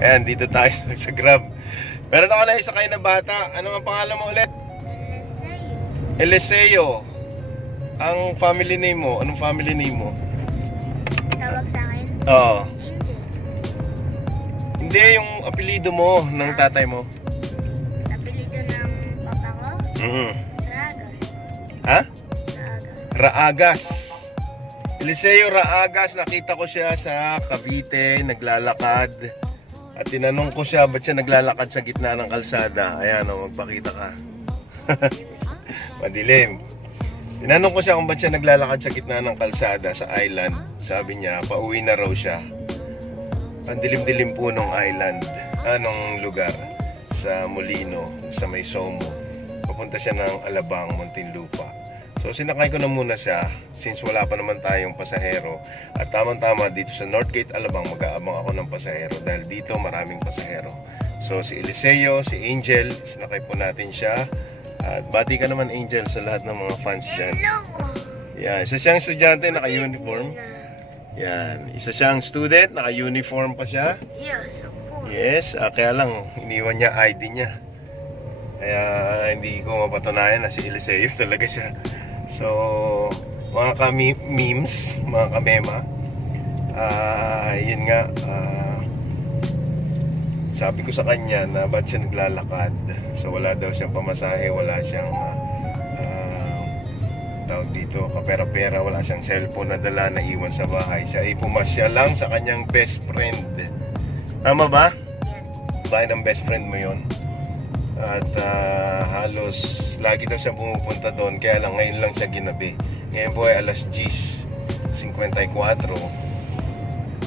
Ayan, dito tayo sa Grab. Meron ako na isakay na bata. Ano ang pangalan mo ulit? Eliseo. Ang family name mo, anong family name mo? Tawag sa akin, Oo. Angel. Hindi, yung apelido mo ng tatay mo. Apelido ng papa ko, Mm Raga. Ha? Raga. Raagas. Eliseo Raagas, nakita ko siya sa Cavite, naglalakad. At tinanong ko siya, ba't siya naglalakad sa gitna ng kalsada? Ayan o, magpakita ka. Madilim. Tinanong ko siya kung ba't siya naglalakad sa gitna ng kalsada sa island. Sabi niya, pauwi na raw siya. Ang dilim-dilim po nung island, anong lugar sa Molino, sa may Somo. Papunta siya ng Alabang, Muntinlupa. So sinakay ko na muna siya since wala pa naman tayong pasahero. At tamang-tama dito sa Northgate Alabang mag-aabang ako ng pasahero dahil dito maraming pasahero. So si Eliseo, si Angel, sinakay po natin siya. At bati ka naman Angel sa lahat ng mga fans dyan. Yan, isa siyang estudyante, naka-uniform. Yan, isa siyang student, naka-uniform pa siya. Yes, po. Yes, ah, kaya lang iniwan niya ID niya. Kaya hindi ko mapatunayan na si Eliseo talaga siya. So, mga kami memes, mga kamema, ah yun nga, ah, sabi ko sa kanya na ba't siya naglalakad. So, wala daw siyang pamasahe, wala siyang ah, tawag dito, kapera-pera, wala siyang cellphone na dala na iwan sa bahay. Siya ay pumasya lang sa kanyang best friend. Tama ba? Yes. bahay ng best friend mo yon at ah, halos lagi daw siya pumupunta doon kaya lang ngayon lang siya ginabi. Ngayon po ay alas 10.54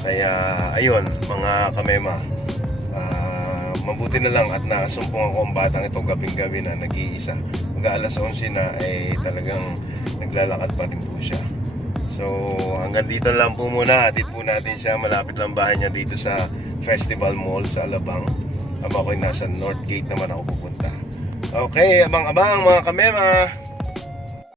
kaya ayun mga kamema ah, mabuti na lang at nakasumpong ako ang batang ito gabing gabi na nag-iisa. Hanggang alas 11 na ay talagang naglalakad pa rin po siya. So hanggang dito lang po muna. Atid po natin siya. Malapit lang bahay niya dito sa Festival Mall sa Alabang Habang ako'y nasa North Gate naman ako pupunta. Okay, abang-abang mga kamema